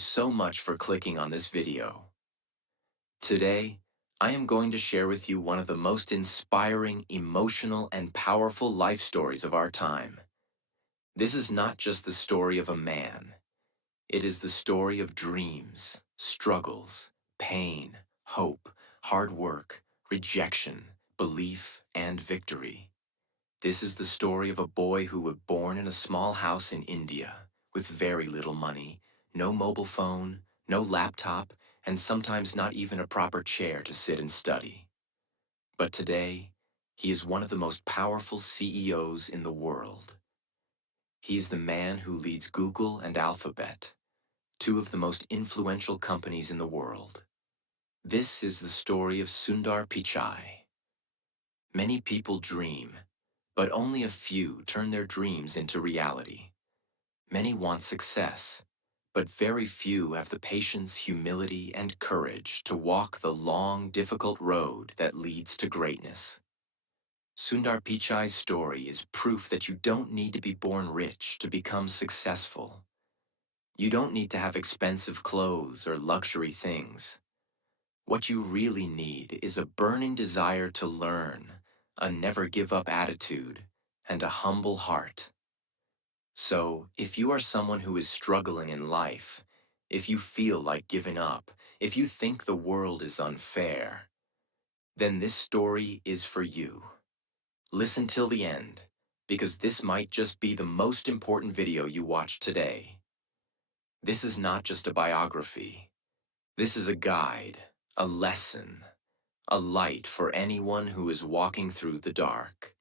so much for clicking on this video. Today, I am going to share with you one of the most inspiring, emotional, and powerful life stories of our time. This is not just the story of a man. It is the story of dreams, struggles, pain, hope, hard work, rejection, belief, and victory. This is the story of a boy who was born in a small house in India with very little money, no mobile phone, no laptop, and sometimes not even a proper chair to sit and study. But today, he is one of the most powerful CEOs in the world. He's the man who leads Google and Alphabet, two of the most influential companies in the world. This is the story of Sundar Pichai. Many people dream, but only a few turn their dreams into reality. Many want success, but very few have the patience, humility, and courage to walk the long, difficult road that leads to greatness. Sundar Pichai's story is proof that you don't need to be born rich to become successful. You don't need to have expensive clothes or luxury things. What you really need is a burning desire to learn, a never-give-up attitude, and a humble heart. So, if you are someone who is struggling in life, if you feel like giving up, if you think the world is unfair, then this story is for you. Listen till the end, because this might just be the most important video you watch today. This is not just a biography. This is a guide, a lesson, a light for anyone who is walking through the dark.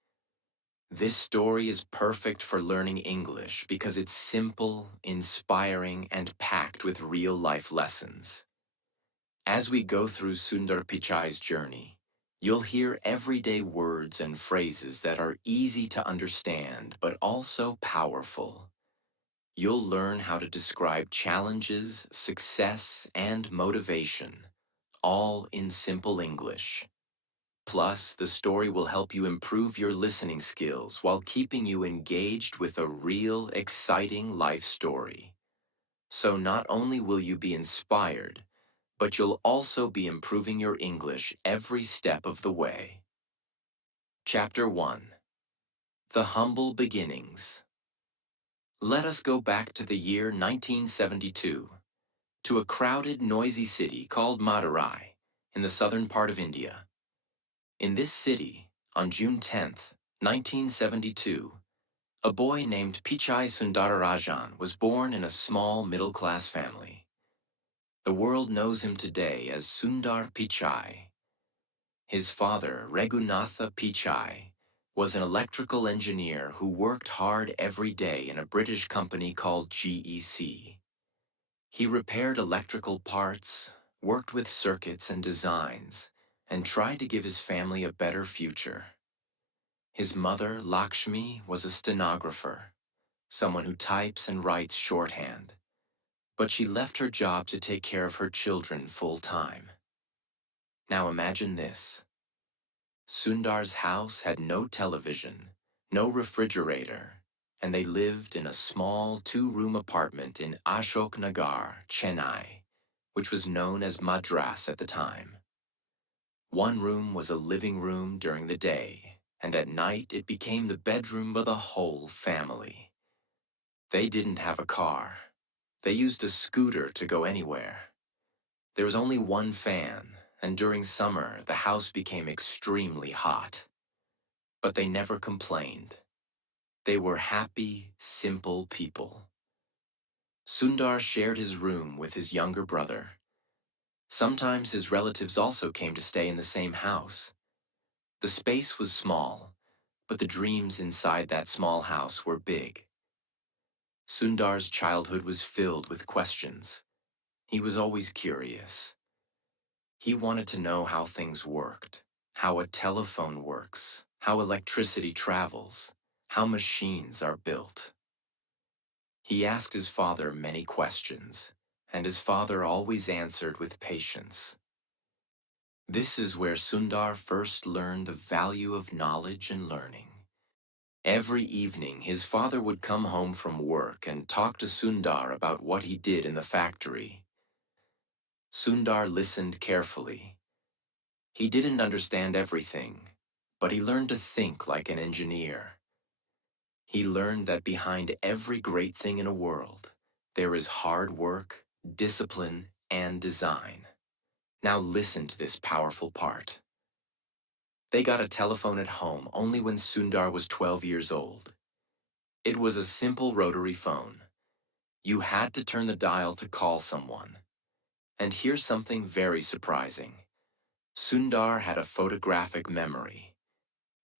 This story is perfect for learning English because it's simple, inspiring, and packed with real-life lessons. As we go through Sundar Pichai's journey, you'll hear everyday words and phrases that are easy to understand but also powerful. You'll learn how to describe challenges, success, and motivation, all in simple English. Plus, the story will help you improve your listening skills while keeping you engaged with a real, exciting life story. So not only will you be inspired, but you'll also be improving your English every step of the way. Chapter 1. The Humble Beginnings. Let us go back to the year 1972, to a crowded, noisy city called Madurai, in the southern part of India. In this city, on June 10th, 1972, a boy named Pichai Sundararajan was born in a small middle-class family. The world knows him today as Sundar Pichai. His father, Raghunatha Pichai, was an electrical engineer who worked hard every day in a British company called GEC. He repaired electrical parts, worked with circuits and designs, and tried to give his family a better future. His mother, Lakshmi, was a stenographer, someone who types and writes shorthand, but she left her job to take care of her children full-time. Now imagine this. Sundar's house had no television, no refrigerator, and they lived in a small two-room apartment in Ashok Nagar, Chennai, which was known as Madras at the time. One room was a living room during the day, and at night it became the bedroom of the whole family. They didn't have a car. They used a scooter to go anywhere. There was only one fan, and during summer the house became extremely hot. But they never complained. They were happy, simple people. Sundar shared his room with his younger brother. Sometimes his relatives also came to stay in the same house. The space was small, but the dreams inside that small house were big. Sundar's childhood was filled with questions. He was always curious. He wanted to know how things worked, how a telephone works, how electricity travels, how machines are built. He asked his father many questions, and his father always answered with patience. This is where Sundar first learned the value of knowledge and learning. Every evening, his father would come home from work and talk to Sundar about what he did in the factory. Sundar listened carefully. He didn't understand everything, but he learned to think like an engineer. He learned that behind every great thing in a world, there is hard work, discipline, and design. Now listen to this powerful part. They got a telephone at home only when Sundar was 12 years old. It was a simple rotary phone. You had to turn the dial to call someone. And here's something very surprising. Sundar had a photographic memory.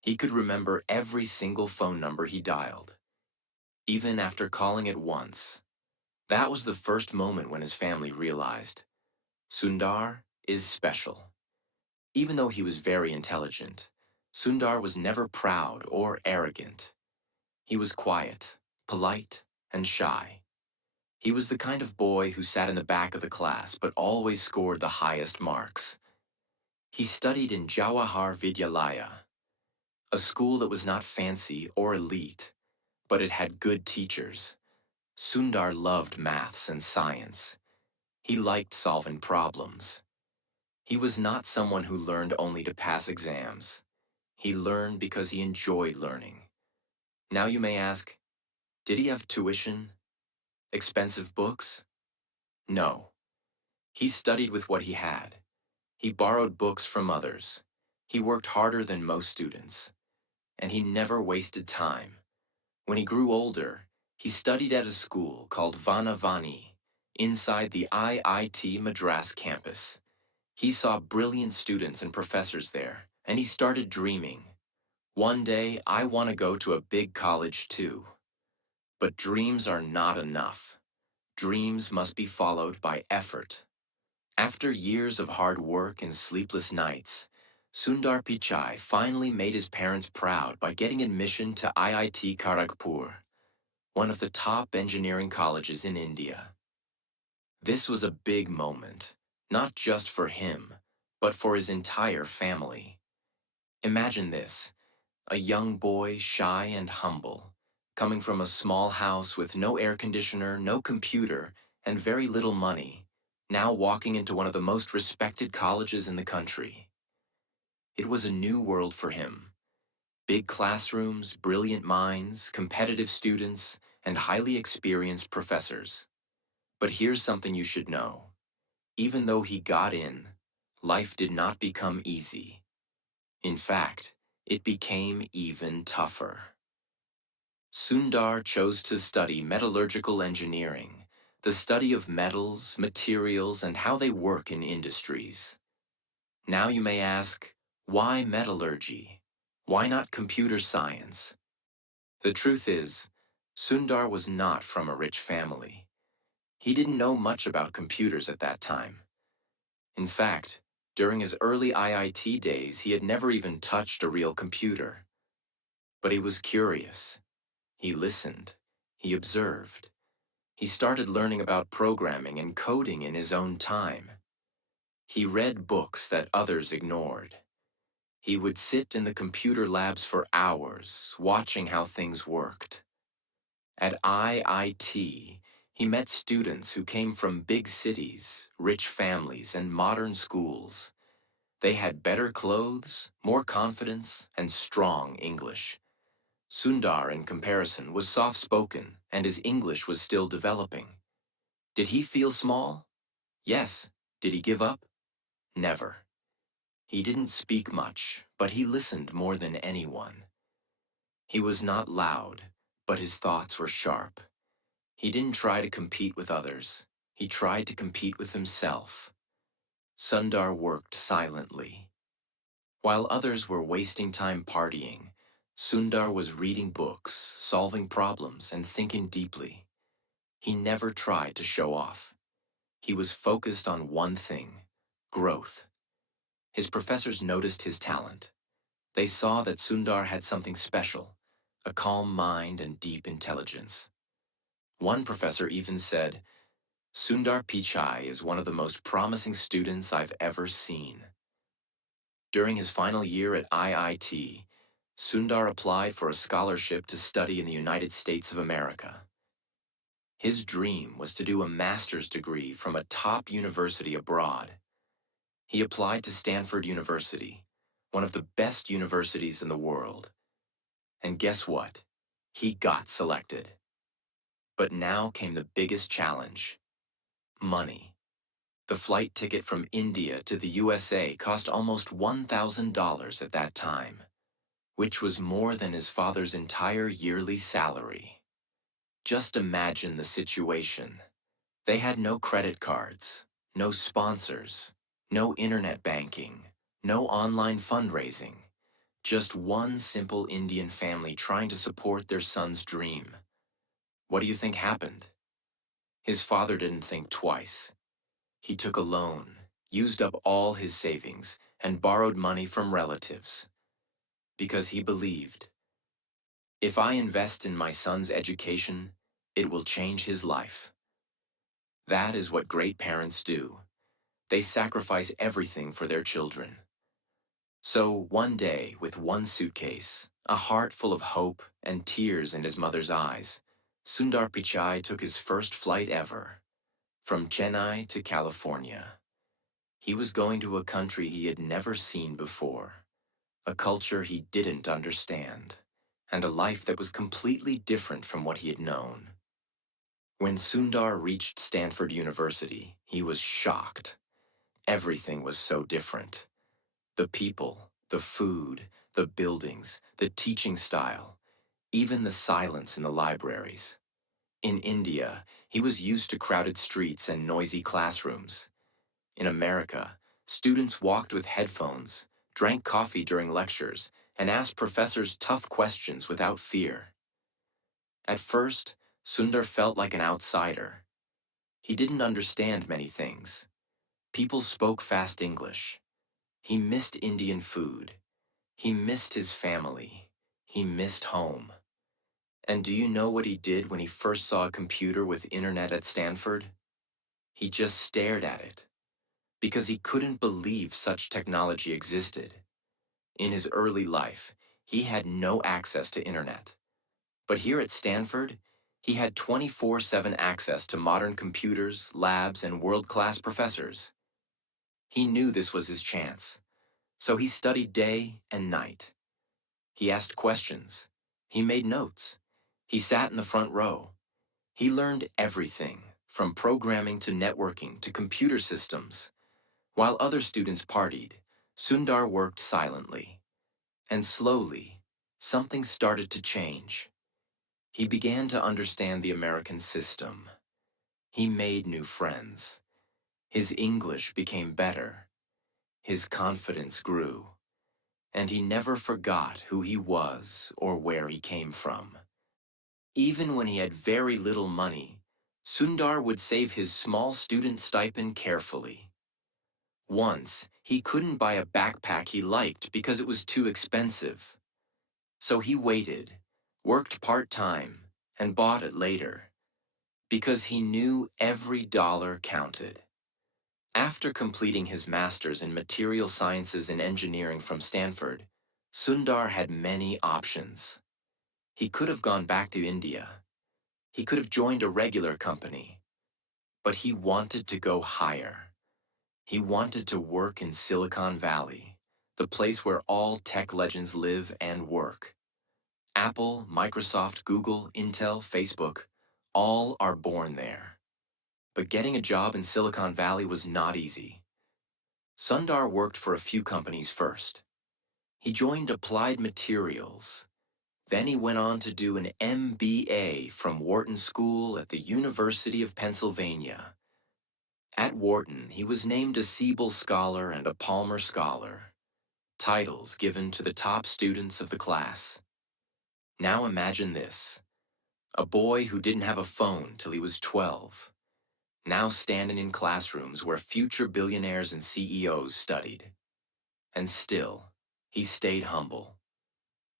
He could remember every single phone number he dialed, even after calling it once. That was the first moment when his family realized Sundar is special. Even though he was very intelligent, Sundar was never proud or arrogant. He was quiet, polite, and shy. He was the kind of boy who sat in the back of the class but always scored the highest marks. He studied in Jawahar Vidyalaya, a school that was not fancy or elite, but it had good teachers. Sundar loved maths and science. He liked solving problems. He was not someone who learned only to pass exams. He learned because he enjoyed learning. Now you may ask, did he have tuition? Expensive books? No. He studied with what he had. He borrowed books from others. He worked harder than most students. And he never wasted time. When he grew older, he studied at a school called Vanavani, inside the IIT Madras campus. He saw brilliant students and professors there, and he started dreaming. One day, I want to go to a big college too. But dreams are not enough. Dreams must be followed by effort. After years of hard work and sleepless nights, Sundar Pichai finally made his parents proud by getting admission to IIT Kharagpur, one of the top engineering colleges in India. This was a big moment, not just for him, but for his entire family. Imagine this, a young boy, shy and humble, coming from a small house with no air conditioner, no computer, and very little money, now walking into one of the most respected colleges in the country. It was a new world for him. Big classrooms, brilliant minds, competitive students, and highly experienced professors. But here's something you should know. Even though he got in, life did not become easy. In fact, it became even tougher. Sundar chose to study metallurgical engineering, the study of metals, materials, and how they work in industries. Now you may ask, why metallurgy? Why not computer science? The truth is, Sundar was not from a rich family. He didn't know much about computers at that time. In fact, during his early IIT days, he had never even touched a real computer. But he was curious. He listened. He observed. He started learning about programming and coding in his own time. He read books that others ignored. He would sit in the computer labs for hours, watching how things worked. At IIT, he met students who came from big cities, rich families, and modern schools. They had better clothes, more confidence, and strong English. Sundar, in comparison, was soft-spoken, and his English was still developing. Did he feel small? Yes. Did he give up? Never. He didn't speak much, but he listened more than anyone. He was not loud, but his thoughts were sharp. He didn't try to compete with others. He tried to compete with himself. Sundar worked silently. While others were wasting time partying, Sundar was reading books, solving problems, and thinking deeply. He never tried to show off. He was focused on one thing: growth. His professors noticed his talent. They saw that Sundar had something special, a calm mind and deep intelligence. One professor even said, "Sundar Pichai is one of the most promising students I've ever seen." During his final year at IIT, Sundar applied for a scholarship to study in the United States of America. His dream was to do a master's degree from a top university abroad. He applied to Stanford University, one of the best universities in the world. And guess what? He got selected. But now came the biggest challenge: money. The flight ticket from India to the USA cost almost $1,000 at that time, which was more than his father's entire yearly salary. Just imagine the situation. They had no credit cards, no sponsors, no internet banking, no online fundraising. Just one simple Indian family trying to support their son's dream. What do you think happened? His father didn't think twice. He took a loan, used up all his savings, and borrowed money from relatives. Because he believed, if I invest in my son's education, it will change his life. That is what great parents do. They sacrifice everything for their children. So one day, with one suitcase, a heart full of hope and tears in his mother's eyes, Sundar Pichai took his first flight ever, from Chennai to California. He was going to a country he had never seen before, a culture he didn't understand, and a life that was completely different from what he had known. When Sundar reached Stanford University, he was shocked. Everything was so different. The people, the food, the buildings, the teaching style, even the silence in the libraries. In India, he was used to crowded streets and noisy classrooms. In America, students walked with headphones, drank coffee during lectures, and asked professors tough questions without fear. At first, Sundar felt like an outsider. He didn't understand many things. People spoke fast English. He missed Indian food. He missed his family. He missed home. And do you know what he did when he first saw a computer with internet at Stanford? He just stared at it, because he couldn't believe such technology existed. In his early life, he had no access to internet. But here at Stanford, he had 24/7 access to modern computers, labs, and world-class professors. He knew this was his chance, so he studied day and night. He asked questions. He made notes. He sat in the front row. He learned everything, from programming to networking to computer systems. While other students partied, Sundar worked silently. And slowly, something started to change. He began to understand the American system. He made new friends. His English became better. His confidence grew. And he never forgot who he was or where he came from. Even when he had very little money, Sundar would save his small student stipend carefully. Once, he couldn't buy a backpack he liked because it was too expensive. So he waited, worked part-time, and bought it later, because he knew every dollar counted. After completing his master's in material sciences and engineering from Stanford, Sundar had many options. He could have gone back to India. He could have joined a regular company. But he wanted to go higher. He wanted to work in Silicon Valley, the place where all tech legends live and work. Apple, Microsoft, Google, Intel, Facebook, all are born there. But getting a job in Silicon Valley was not easy. Sundar worked for a few companies first. He joined Applied Materials. Then he went on to do an MBA from Wharton School at the University of Pennsylvania. At Wharton, he was named a Siebel Scholar and a Palmer Scholar, titles given to the top students of the class. Now imagine this: a boy who didn't have a phone till he was 12, now standing in classrooms where future billionaires and CEOs studied. And still, he stayed humble.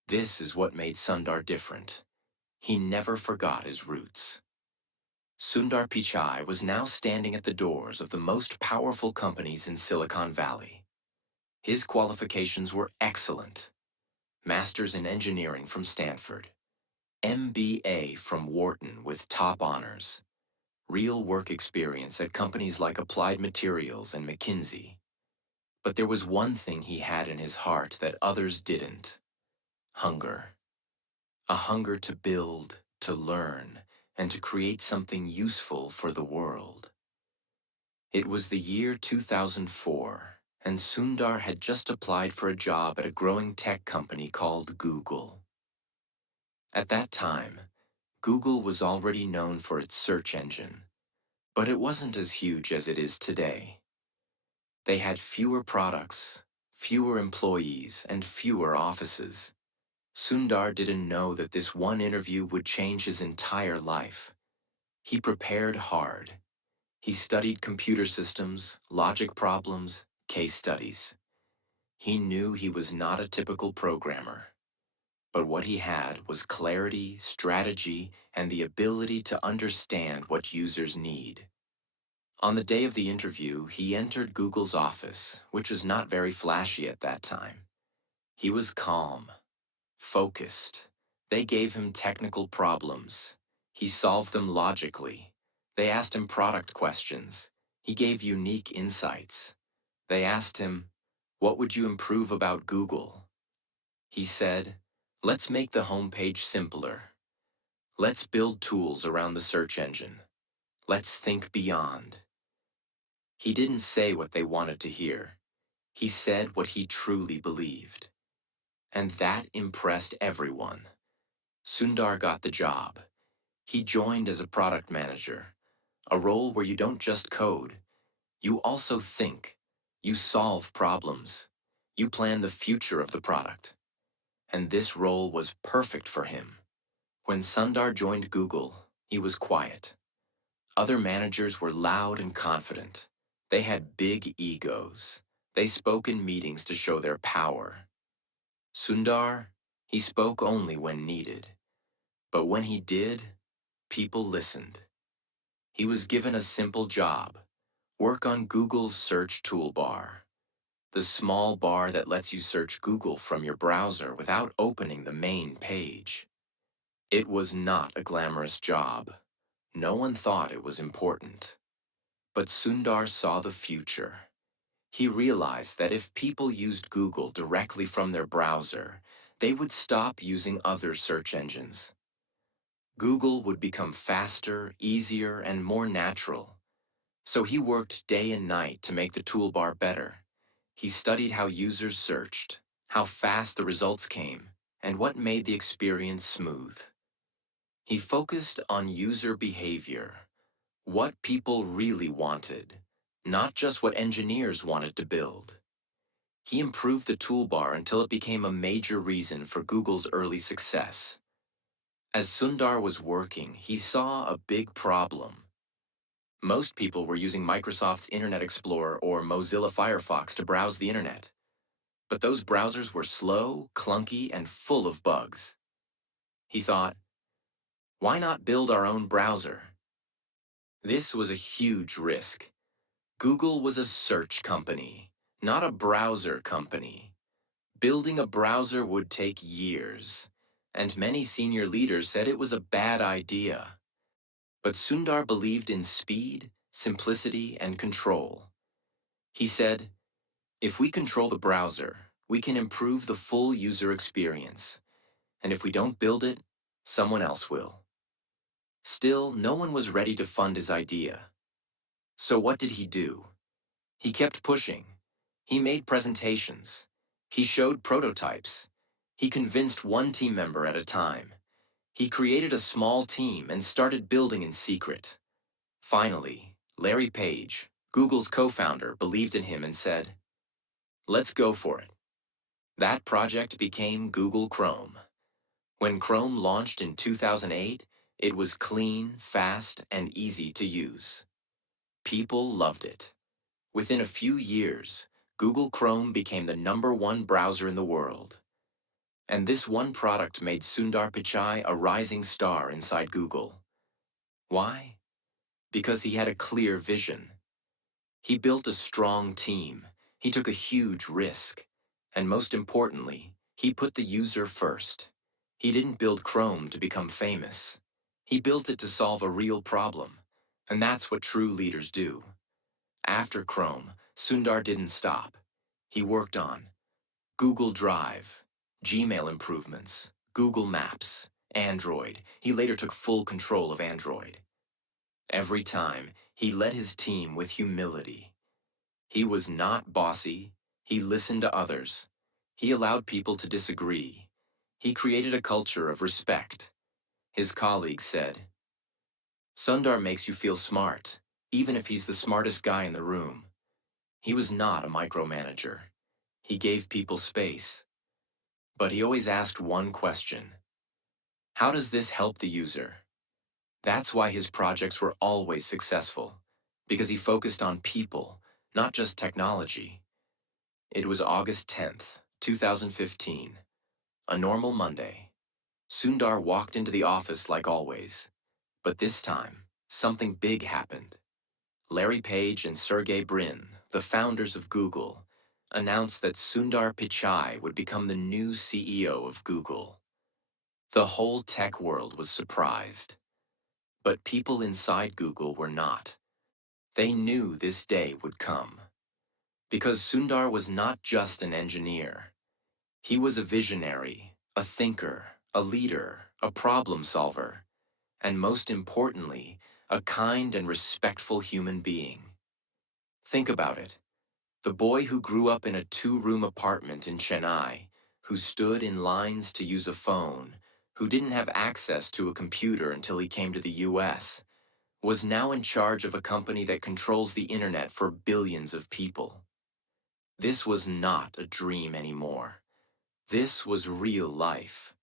This is what made Sundar different. He never forgot his roots. Sundar Pichai was now standing at the doors of the most powerful companies in Silicon Valley. His qualifications were excellent. Master's in Engineering from Stanford, MBA from Wharton with top honors, real work experience at companies like Applied Materials and McKinsey. But there was one thing he had in his heart that others didn't: hunger. A hunger to build, to learn, and to create something useful for the world. It was the year 2004, and Sundar had just applied for a job at a growing tech company called Google. At that time, Google was already known for its search engine, but it wasn't as huge as it is today. They had fewer products, fewer employees, and fewer offices. Sundar didn't know that this one interview would change his entire life. He prepared hard. He studied computer systems, logic problems, case studies. He knew he was not a typical programmer. But what he had was clarity, strategy, and the ability to understand what users need. On the day of the interview, he entered Google's office, which was not very flashy at that time. He was calm, focused. They gave him technical problems. He solved them logically. They asked him product questions. He gave unique insights. They asked him, "What would you improve about Google?" He said, "Let's make the homepage simpler. Let's build tools around the search engine. Let's think beyond." He didn't say what they wanted to hear. He said what he truly believed. And that impressed everyone. Sundar got the job. He joined as a product manager, a role where you don't just code. You also think. You solve problems. You plan the future of the product. And this role was perfect for him. When Sundar joined Google, he was quiet. Other managers were loud and confident. They had big egos. They spoke in meetings to show their power. Sundar, he spoke only when needed. But when he did, people listened. He was given a simple job: work on Google's search toolbar, the small bar that lets you search Google from your browser without opening the main page. It was not a glamorous job. No one thought it was important. But Sundar saw the future. He realized that if people used Google directly from their browser, they would stop using other search engines. Google would become faster, easier, and more natural. So he worked day and night to make the toolbar better. He studied how users searched, how fast the results came, and what made the experience smooth. He focused on user behavior, what people really wanted, not just what engineers wanted to build. He improved the toolbar until it became a major reason for Google's early success. As Sundar was working, he saw a big problem. Most people were using Microsoft's Internet Explorer or Mozilla Firefox to browse the internet. But those browsers were slow, clunky, and full of bugs. He thought, why not build our own browser? This was a huge risk. Google was a search company, not a browser company. Building a browser would take years, and many senior leaders said it was a bad idea. But Sundar believed in speed, simplicity, and control. He said, if we control the browser, we can improve the full user experience. And if we don't build it, someone else will. Still, no one was ready to fund his idea. So what did he do? He kept pushing. He made presentations. He showed prototypes. He convinced one team member at a time. He created a small team and started building in secret. Finally, Larry Page, Google's co-founder, believed in him and said, let's go for it. That project became Google Chrome. When Chrome launched in 2008, it was clean, fast, and easy to use. People loved it. Within a few years, Google Chrome became the #1 browser in the world. And this one product made Sundar Pichai a rising star inside Google. Why? Because he had a clear vision. He built a strong team. He took a huge risk. And most importantly, He put the user first. He didn't build Chrome to become famous. He built it to solve a real problem. And that's what true leaders do. After Chrome, Sundar didn't stop. He worked on Google Drive, Gmail improvements, Google Maps, Android. He later took full control of Android. Every time, he led his team with humility. He was not bossy. He listened to others. He allowed people to disagree. He created a culture of respect. His colleagues said, Sundar makes you feel smart, even if he's the smartest guy in the room. He was not a micromanager. He gave people space. But he always asked one question. How does this help the user? That's why his projects were always successful, because he focused on people, not just technology. It was August 10th, 2015, a normal Monday. Sundar walked into the office like always, but this time, something big happened. Larry Page and Sergey Brin, the founders of Google, announced that Sundar Pichai would become the new CEO of Google. The whole tech world was surprised. But people inside Google were not. They knew this day would come. Because Sundar was not just an engineer. He was a visionary, a thinker, a leader, a problem solver, and most importantly, a kind and respectful human being. Think about it. The boy who grew up in a two-room apartment in Chennai, who stood in lines to use a phone, who didn't have access to a computer until he came to the US, was now in charge of a company that controls the internet for billions of people. This was not a dream anymore. This was real life.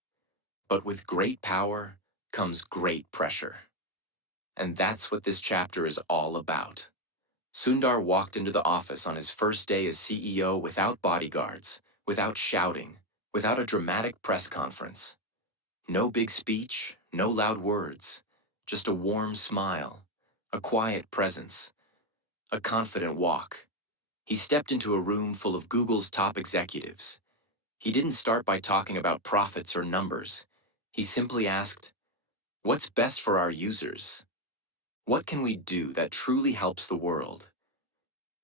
But with great power comes great pressure. And that's what this chapter is all about. Sundar walked into the office on his first day as CEO without bodyguards, without shouting, without a dramatic press conference. No big speech, no loud words, just a warm smile, a quiet presence, a confident walk. He stepped into a room full of Google's top executives. He didn't start by talking about profits or numbers. He simply asked, what's best for our users? What can we do that truly helps the world?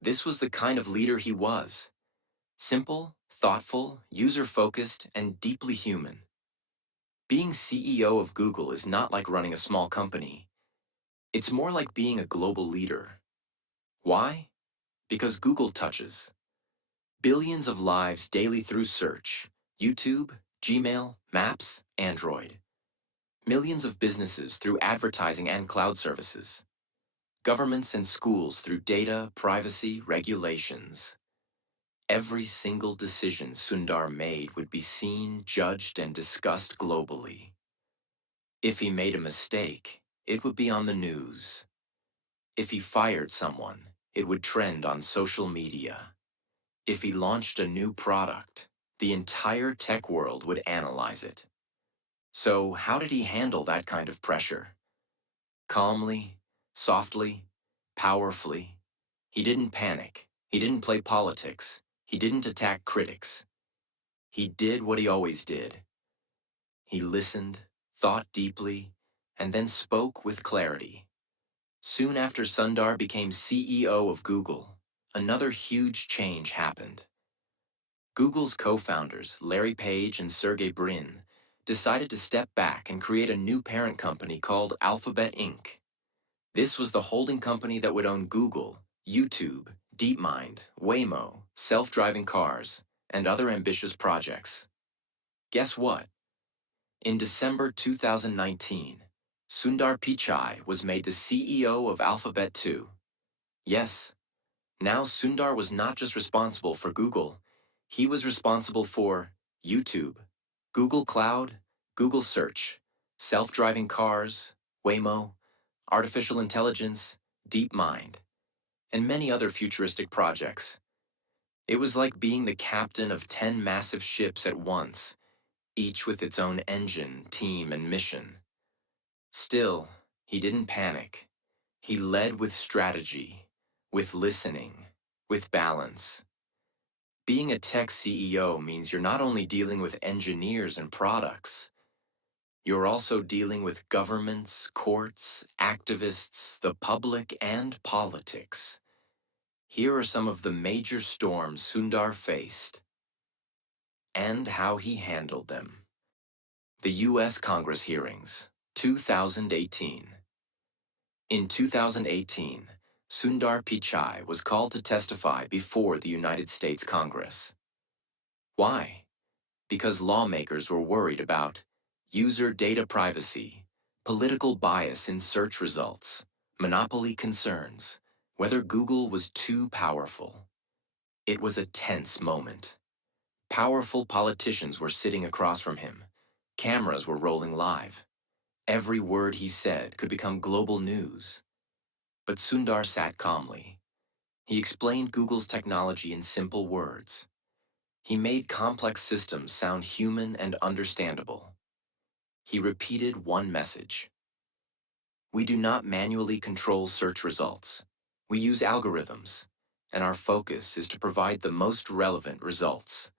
This was the kind of leader he was. Simple, thoughtful, user-focused, and deeply human. Being CEO of Google is not like running a small company. It's more like being a global leader. Why? Because Google touches billions of lives daily through search, YouTube, Gmail, Maps, Android. Millions of businesses through advertising and cloud services. Governments and schools through data, privacy, regulations. Every single decision Sundar made would be seen, judged, and discussed globally. If he made a mistake, it would be on the news. If he fired someone, it would trend on social media. If he launched a new product, the entire tech world would analyze it. So how did he handle that kind of pressure? Calmly, softly, powerfully. He didn't panic. He didn't play politics. He didn't attack critics. He did what he always did. He listened, thought deeply, and then spoke with clarity. Soon after Sundar became CEO of Google, another huge change happened. Google's co-founders, Larry Page and Sergey Brin, decided to step back and create a new parent company called Alphabet Inc. This was the holding company that would own Google, YouTube, DeepMind, Waymo, self-driving cars, and other ambitious projects. Guess what? In December 2019, Sundar Pichai was made the CEO of Alphabet too. Yes, now Sundar was not just responsible for Google, he was responsible for YouTube, Google Cloud, Google Search, self-driving cars, Waymo, artificial intelligence, DeepMind, and many other futuristic projects. It was like being the captain of 10 massive ships at once, each with its own engine, team, and mission. Still, he didn't panic. He led with strategy, with listening, with balance. Being a tech CEO means you're not only dealing with engineers and products, you're also dealing with governments, courts, activists, the public, and politics. Here are some of the major storms Sundar faced and how he handled them. The U.S. Congress hearings, 2018. In 2018, Sundar Pichai was called to testify before the United States Congress. Why? Because lawmakers were worried about user data privacy, political bias in search results, monopoly concerns, whether Google was too powerful. It was a tense moment. Powerful politicians were sitting across from him. Cameras were rolling live. Every word he said could become global news. But Sundar sat calmly. He explained Google's technology in simple words. He made complex systems sound human and understandable. He repeated one message. We do not manually control search results. We use algorithms, and our focus is to provide the most relevant results.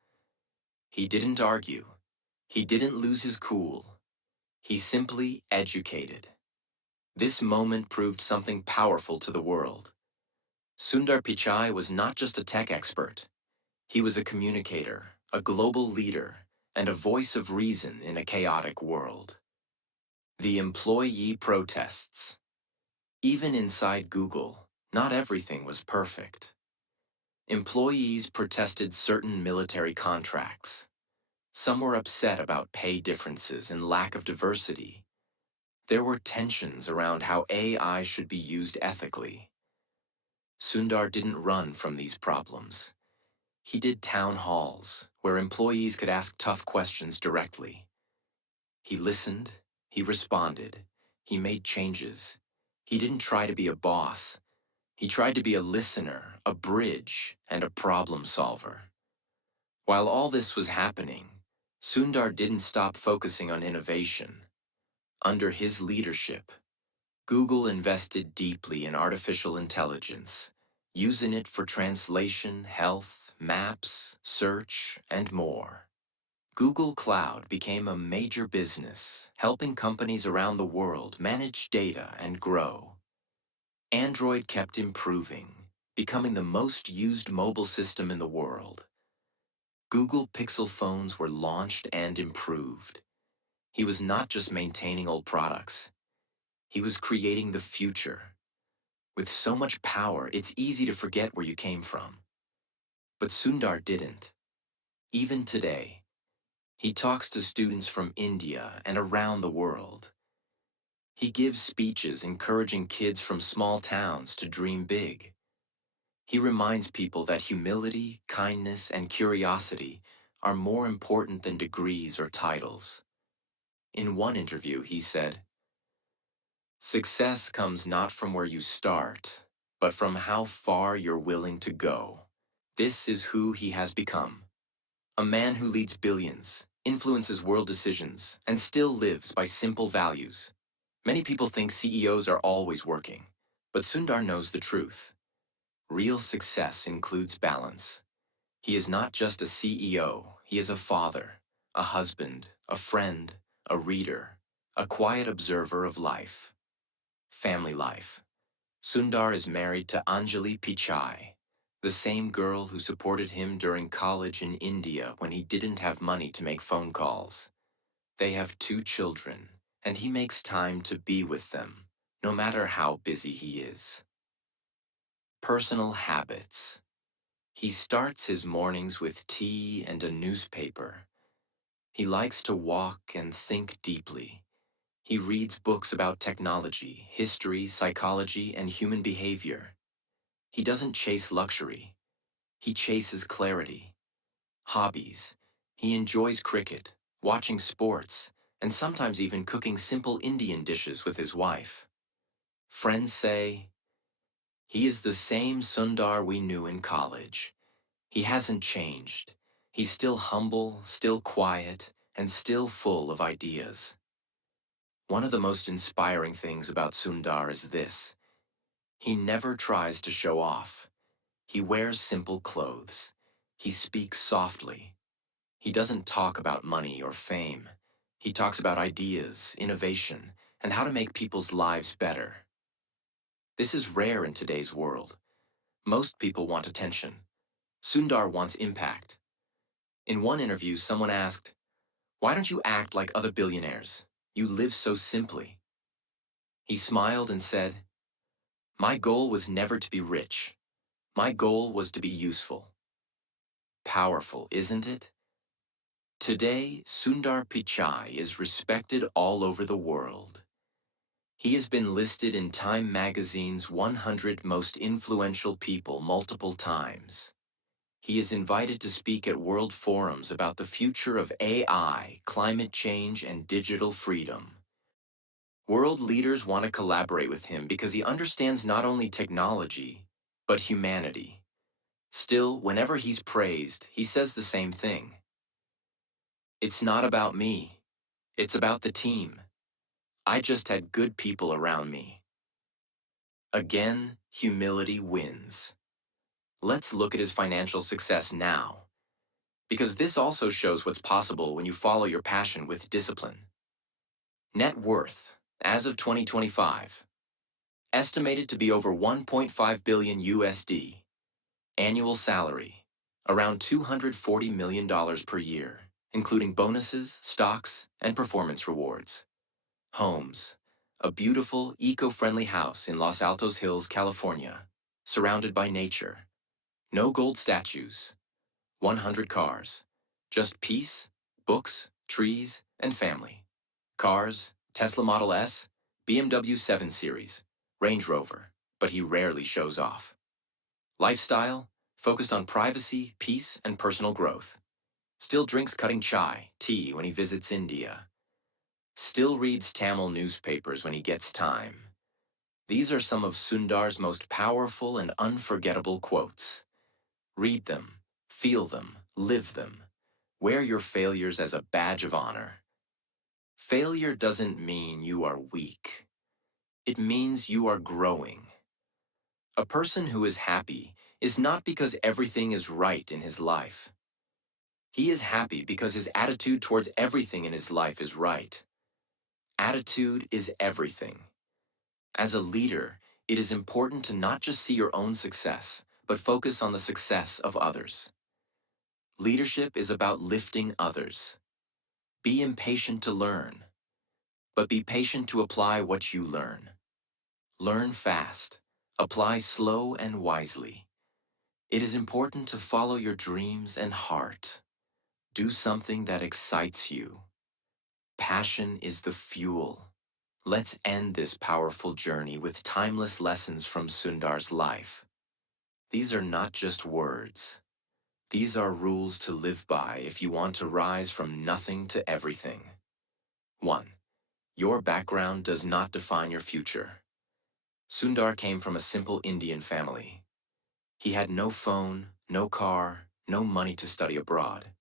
He didn't argue. He didn't lose his cool. He simply educated. This moment proved something powerful to the world. Sundar Pichai was not just a tech expert. He was a communicator, a global leader, and a voice of reason in a chaotic world. The employee protests. Even inside Google, not everything was perfect. Employees protested certain military contracts. Some were upset about pay differences and lack of diversity. There were tensions around how AI should be used ethically. Sundar didn't run from these problems. He did town halls, where employees could ask tough questions directly. He listened, he responded, he made changes. He didn't try to be a boss. He tried to be a listener, a bridge, and a problem solver. While all this was happening, Sundar didn't stop focusing on innovation. Under his leadership, Google invested deeply in artificial intelligence, using it for translation, health, maps, search, and more. Google Cloud became a major business, helping companies around the world manage data and grow. Android kept improving, becoming the most used mobile system in the world. Google Pixel phones were launched and improved. He was not just maintaining old products. He was creating the future. With so much power, it's easy to forget where you came from. But Sundar didn't. Even today, he talks to students from India and around the world. He gives speeches encouraging kids from small towns to dream big. He reminds people that humility, kindness, and curiosity are more important than degrees or titles. In one interview, he said, "Success comes not from where you start, but from how far you're willing to go." This is who he has become. A man who leads billions, influences world decisions, and still lives by simple values. Many people think CEOs are always working, but Sundar knows the truth. Real success includes balance. He is not just a CEO, he is a father, a husband, a friend, a reader, a quiet observer of life. Family life. Sundar is married to Anjali Pichai, the same girl who supported him during college in India when he didn't have money to make phone calls. They have 2 children, and he makes time to be with them, no matter how busy he is. Personal habits. He starts his mornings with tea and a newspaper. He likes to walk and think deeply. He reads books about technology, history, psychology, and human behavior. He doesn't chase luxury. He chases clarity. Hobbies. He enjoys cricket, watching sports, and sometimes even cooking simple Indian dishes with his wife. Friends say, he is the same Sundar we knew in college. He hasn't changed. He's still humble, still quiet, and still full of ideas. One of the most inspiring things about Sundar is this. He never tries to show off. He wears simple clothes. He speaks softly. He doesn't talk about money or fame. He talks about ideas, innovation, and how to make people's lives better. This is rare in today's world. Most people want attention. Sundar wants impact. In one interview, someone asked, "Why don't you act like other billionaires? You live so simply." He smiled and said, "My goal was never to be rich. My goal was to be useful." Powerful, isn't it? Today, Sundar Pichai is respected all over the world. He has been listed in Time magazine's 100 most influential people multiple times. He is invited to speak at world forums about the future of AI, climate change, and digital freedom. World leaders want to collaborate with him because he understands not only technology, but humanity. Still, whenever he's praised, he says the same thing. "It's not about me. It's about the team. I just had good people around me." Again, humility wins. Let's look at his financial success now, because this also shows what's possible when you follow your passion with discipline. Net worth, as of 2025, estimated to be over 1.5 billion USD. Annual salary, around $240 million per year, including bonuses, stocks, and performance rewards. Homes, a beautiful, eco-friendly house in Los Altos Hills, California, surrounded by nature. No gold statues, 100 cars, just peace, books, trees, and family. Cars, Tesla Model S, BMW 7 Series, Range Rover, but he rarely shows off. Lifestyle, focused on privacy, peace, and personal growth. Still drinks cutting chai, tea when he visits India. Still reads Tamil newspapers when he gets time. These are some of Sundar's most powerful and unforgettable quotes. Read them, feel them, live them. Wear your failures as a badge of honor. Failure doesn't mean you are weak. It means you are growing. A person who is happy is not because everything is right in his life. He is happy because his attitude towards everything in his life is right. Attitude is everything. As a leader, it is important to not just see your own success, but focus on the success of others. Leadership is about lifting others. Be impatient to learn, but be patient to apply what you learn. Learn fast. Apply slow and wisely. It is important to follow your dreams and heart. Do something that excites you. Passion is the fuel. Let's end this powerful journey with timeless lessons from Sundar's life. These are not just words. These are rules to live by if you want to rise from nothing to everything. 1. Your background does not define your future. Sundar came from a simple Indian family. He had no phone, no car, no money to study abroad.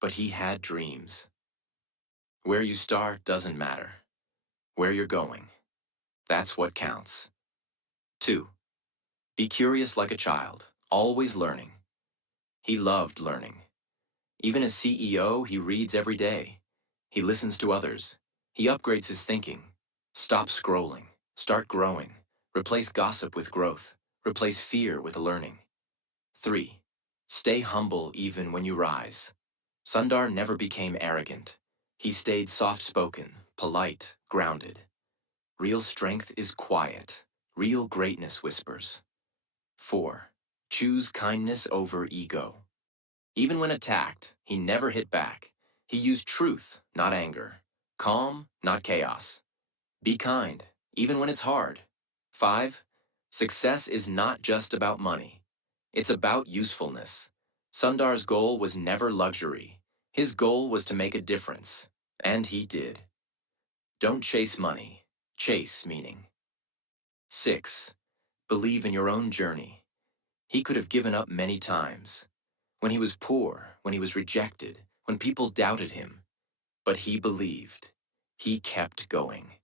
But he had dreams. Where you start doesn't matter. Where you're going, that's what counts. 2. Be curious like a child, always learning. He loved learning. Even as CEO, he reads every day. He listens to others. He upgrades his thinking. Stop scrolling. Start growing. Replace gossip with growth. Replace fear with learning. 3. Stay humble even when you rise. Sundar never became arrogant. He stayed soft-spoken, polite, grounded. Real strength is quiet. Real greatness whispers. 4. Choose kindness over ego. Even when attacked, he never hit back. He used truth, not anger. Calm, not chaos. Be kind, even when it's hard. 5. Success is not just about money. It's about usefulness. Sundar's goal was never luxury. His goal was to make a difference. And he did. Don't chase money. Chase meaning. 6. Believe in your own journey. He could have given up many times. When he was poor, when he was rejected, when people doubted him. But he believed. He kept going.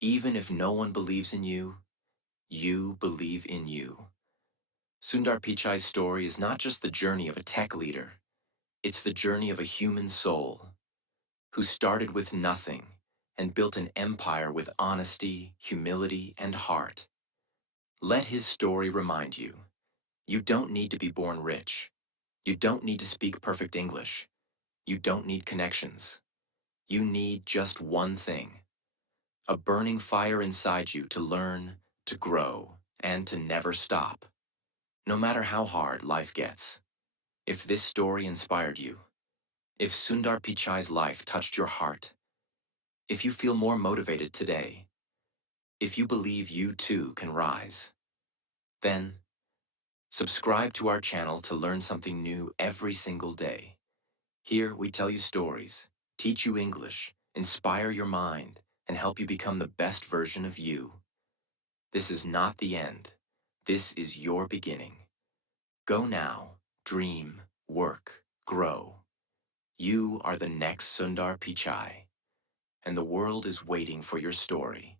Even if no one believes in you, you believe in you. Sundar Pichai's story is not just the journey of a tech leader, it's the journey of a human soul who started with nothing and built an empire with honesty, humility, and heart. Let his story remind you, you don't need to be born rich. You don't need to speak perfect English. You don't need connections. You need just one thing, a burning fire inside you to learn, to grow, and to never stop. No matter how hard life gets, if this story inspired you, if Sundar Pichai's life touched your heart, if you feel more motivated today, if you believe you too can rise, then subscribe to our channel to learn something new every single day. Here we tell you stories, teach you English, inspire your mind, and help you become the best version of you. This is not the end. This is your beginning. Go now, dream, work, grow. You are the next Sundar Pichai, and the world is waiting for your story.